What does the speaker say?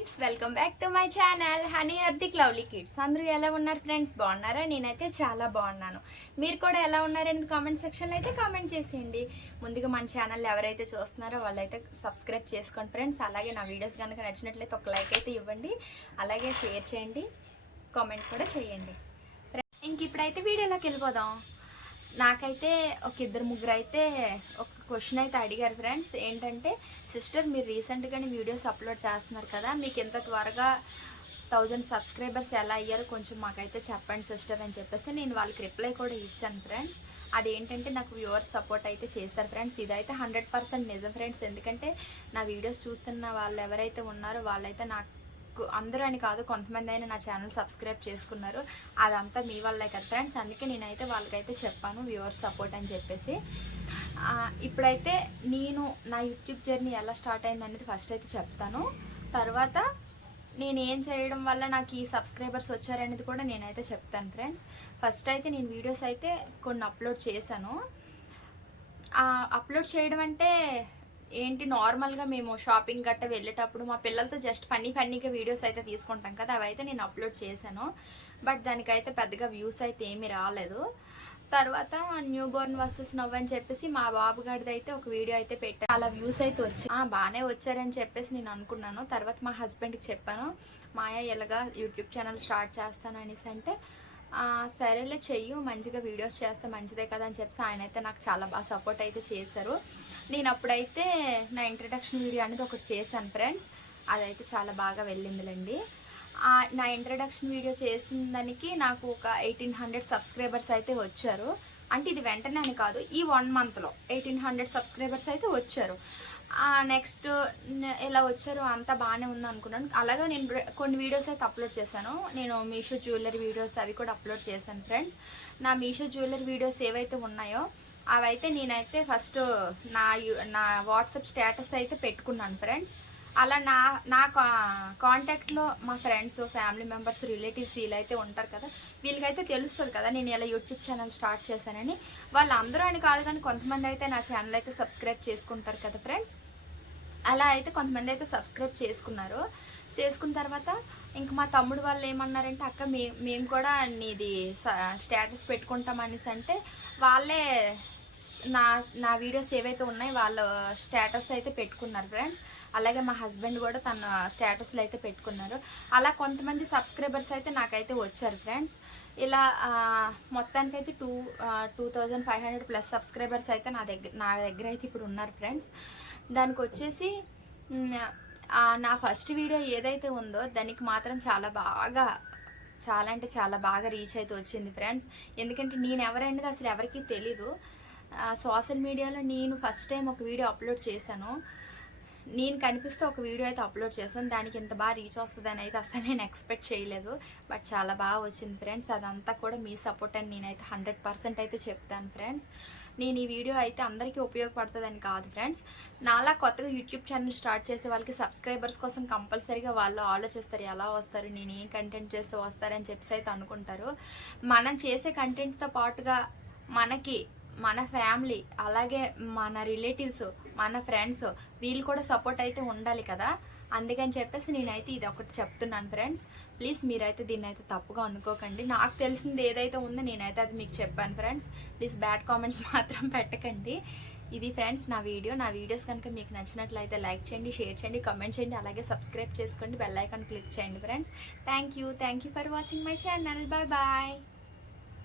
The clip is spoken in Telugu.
Friends, welcome back to my channel honey Hardik lovely kids. అందరూ ఎలా ఉన్నారు ఫ్రెండ్స్? బాగున్నారా? నేనైతే చాలా బాగున్నాను. మీరు కూడా ఎలా ఉన్నారనేది కామెంట్ సెక్షన్లో అయితే కామెంట్ చేసేయండి. ముందుగా మన ఛానల్ ఎవరైతే చూస్తున్నారో వాళ్ళైతే సబ్స్క్రైబ్ చేసుకోండి ఫ్రెండ్స్. అలాగే నా వీడియోస్ కనుక నచ్చినట్లయితే ఒక లైక్ అయితే ఇవ్వండి, అలాగే షేర్ చేయండి, కామెంట్ కూడా చేయండి. ఇంక ఇప్పుడైతే వీడియోలోకి వెళ్ళిపోదాం. నాకైతే ఒక ఇద్దరు ముగ్గురు అయితే ఒక క్వశ్చన్ అయితే అడిగారు ఫ్రెండ్స్. ఏంటంటే, సిస్టర్ మీరు రీసెంట్గానే వీడియోస్ అప్లోడ్ చేస్తున్నారు కదా, మీకు ఇంత త్వరగా 1000 సబ్స్క్రైబర్స్ ఎలా అయ్యారో కొంచెం మాకైతే చెప్పండి సిస్టర్ అని చెప్పేసి నేను వాళ్ళకి రిప్లై కూడా ఇచ్చాను ఫ్రెండ్స్. అదేంటంటే, నాకు వ్యూవర్స్ సపోర్ట్ అయితే చేస్తారు ఫ్రెండ్స్. ఇదైతే 100% నిజం ఫ్రెండ్స్. ఎందుకంటే నా వీడియోస్ చూస్తున్న వాళ్ళు ఎవరైతే ఉన్నారో వాళ్ళైతే నాకు, అందరూ అని కాదు, కొంతమంది అయినా నా ఛానల్ సబ్స్క్రైబ్ చేసుకున్నారు. అదంతా మీ వల్లే కదా ఫ్రెండ్స్. అందుకే నేనైతే వాళ్ళకైతే చెప్పాను వ్యూవర్స్ సపోర్ట్ అని చెప్పేసి. ఇప్పుడైతే నేను నా యూట్యూబ్ జర్నీ ఎలా స్టార్ట్ అయింది అనేది ఫస్ట్ అయితే చెప్తాను. తర్వాత నేను ఏం చేయడం వల్ల నాకు ఈ సబ్స్క్రైబర్స్ వచ్చారనేది కూడా నేనైతే చెప్తాను ఫ్రెండ్స్. ఫస్ట్ అయితే నేను వీడియోస్ అయితే కొన్ని అప్లోడ్ చేశాను. అప్లోడ్ చేయడం అంటే ఏంటి, నార్మల్గా మేము షాపింగ్ గట్ట వెళ్ళేటప్పుడు మా పిల్లలతో జస్ట్ ఫన్నీగా వీడియోస్ అయితే తీసుకుంటాం కదా, అవైతే నేను అప్లోడ్ చేశాను. బట్ దానికైతే పెద్దగా వ్యూస్ అయితే ఏమీ రాలేదు. తర్వాత న్యూ బోర్న్ వర్సెస్ నవ్ అని చెప్పేసి మా బాబు గారిది అయితే ఒక వీడియో అయితే పెట్టాను. అలా వ్యూస్ అయితే వచ్చాయి. బాగానే వచ్చారని చెప్పేసి నేను అనుకున్నాను. తర్వాత మా హస్బెండ్కి చెప్పాను, మాయా ఎలాగా యూట్యూబ్ ఛానల్ స్టార్ట్ చేస్తాను అనేసి అంటే, సరేలే చెయ్యు, మంచిగా వీడియోస్ చేస్తే మంచిదే కదా అని చెప్పేసి ఆయన అయితే నాకు చాలా బాగా సపోర్ట్ అయితే చేశారు. నేను అప్పుడైతే నా ఇంట్రడక్షన్ వీడియో అనేది ఒకటి చేశాను ఫ్రెండ్స్. అదైతే చాలా బాగా వెళ్ళిందిలేండి. నా ఇంట్రడక్షన్ వీడియో చేసిన దానికి నాకు ఒక 1800 సబ్స్క్రైబర్స్ అయితే వచ్చారు. అంటే ఇది వెంటనే అని కాదు, ఈ 1 మంత్లో 1800 సబ్స్క్రైబర్స్ అయితే వచ్చారు. నెక్స్ట్ ఇలా వచ్చారు, అంతా బాగానే ఉంది అనుకున్నాను. అలాగే నేను కొన్ని వీడియోస్ అయితే అప్లోడ్ చేశాను. నేను మీషో జ్యువెలరీ వీడియోస్ అవి కూడా అప్లోడ్ చేశాను ఫ్రెండ్స్. నా మీషో జ్యువెలరీ వీడియోస్ ఏవైతే ఉన్నాయో అవైతే నేనైతే ఫస్ట్ నా వాట్సాప్ స్టేటస్ అయితే పెట్టుకున్నాను ఫ్రెండ్స్. అలా నా కాంటాక్ట్లో మా ఫ్రెండ్స్, ఫ్యామిలీ మెంబర్స్, రిలేటివ్స్ వీళ్ళైతే ఉంటారు కదా, వీళ్ళకైతే తెలుస్తుంది కదా నేను ఇలా యూట్యూబ్ ఛానల్ స్టార్ట్ చేశానని. వాళ్ళందరూ అని కాదు కానీ కొంతమంది అయితే నా ఛానల్ అయితే సబ్స్క్రైబ్ చేసుకుంటారు కదా ఫ్రెండ్స్. అలా అయితే కొంతమంది అయితే సబ్స్క్రైబ్ చేసుకున్నారు. చేసుకున్న తర్వాత ఇంక మా తమ్ముడు వాళ్ళు ఏమన్నారంటే, అక్క మేము కూడా నీది స్టేటస్ పెట్టుకుంటాం అనేసి అంటే, వాళ్ళే నా వీడియోస్ ఏవైతే ఉన్నాయో వాళ్ళ స్టేటస్ అయితే పెట్టుకున్నారు ఫ్రెండ్స్. అలాగే మా హస్బెండ్ కూడా తన స్టేటస్లో అయితే పెట్టుకున్నారు. అలా కొంతమంది సబ్స్క్రైబర్స్ అయితే నాకైతే వచ్చారు ఫ్రెండ్స్. ఇలా మొత్తానికైతే 2500 ప్లస్ సబ్స్క్రైబర్స్ అయితే నా దగ్గర అయితే ఇప్పుడు ఉన్నారు ఫ్రెండ్స్. దానికి వచ్చేసి నా ఫస్ట్ వీడియో ఏదైతే ఉందో దానికి మాత్రం చాలా అంటే చాలా బాగా రీచ్ అయితే వచ్చింది ఫ్రెండ్స్. ఎందుకంటే నేను ఎవరనేది అసలు ఎవరికీ తెలీదు. సోషల్ మీడియాలో నేను ఫస్ట్ టైం ఒక వీడియో అప్లోడ్ చేశాను. నేను కనిపిస్తే ఒక వీడియో అయితే అప్లోడ్ చేశాను. దానికి ఇంత బాగా రీచ్ వస్తుందని అయితే అసలు నేను ఎక్స్పెక్ట్ చేయలేదు. బట్ చాలా బాగా వచ్చింది ఫ్రెండ్స్. అదంతా కూడా మీ సపోర్ట్ అని నేనైతే 100% అయితే చెప్తాను ఫ్రెండ్స్. నేను ఈ వీడియో అయితే అందరికీ ఉపయోగపడుతుందని కాదు ఫ్రెండ్స్. నాలా కొత్తగా యూట్యూబ్ ఛానల్ స్టార్ట్ చేసే వాళ్ళకి సబ్స్క్రైబర్స్ కోసం కంపల్సరీగా వాళ్ళు ఆలోచిస్తారు, ఎలా వస్తారు, నేను ఏం కంటెంట్ చేస్తే వస్తారని చెప్పేసి అయితే అనుకుంటారు. మనం చేసే కంటెంట్తో పాటుగా మన ఫ్యామిలీ, అలాగే మన రిలేటివ్స్, మన ఫ్రెండ్స్ వీళ్ళు కూడా సపోర్ట్ అయితే ఉండాలి కదా. అందుకని చెప్పేసి నేనైతే ఇది ఒకటి చెప్తున్నాను ఫ్రెండ్స్. ప్లీజ్ మీరైతే దీన్ని అయితే తప్పుగా అనుకోకండి. నాకు తెలిసింది ఏదైతే ఉందో నేనైతే అది మీకు చెప్పాను ఫ్రెండ్స్. ప్లీజ్ బ్యాడ్ కామెంట్స్ మాత్రం పెట్టకండి. ఇది ఫ్రెండ్స్ నా వీడియోస్ కనుక మీకు నచ్చినట్లయితే లైక్ చేయండి, షేర్ చేయండి, కామెంట్ చేయండి, అలాగే సబ్స్క్రైబ్ చేసుకోండి, బెల్ ఐకాన్ క్లిక్ చేయండి friends. Thank you for watching my channel. Bye.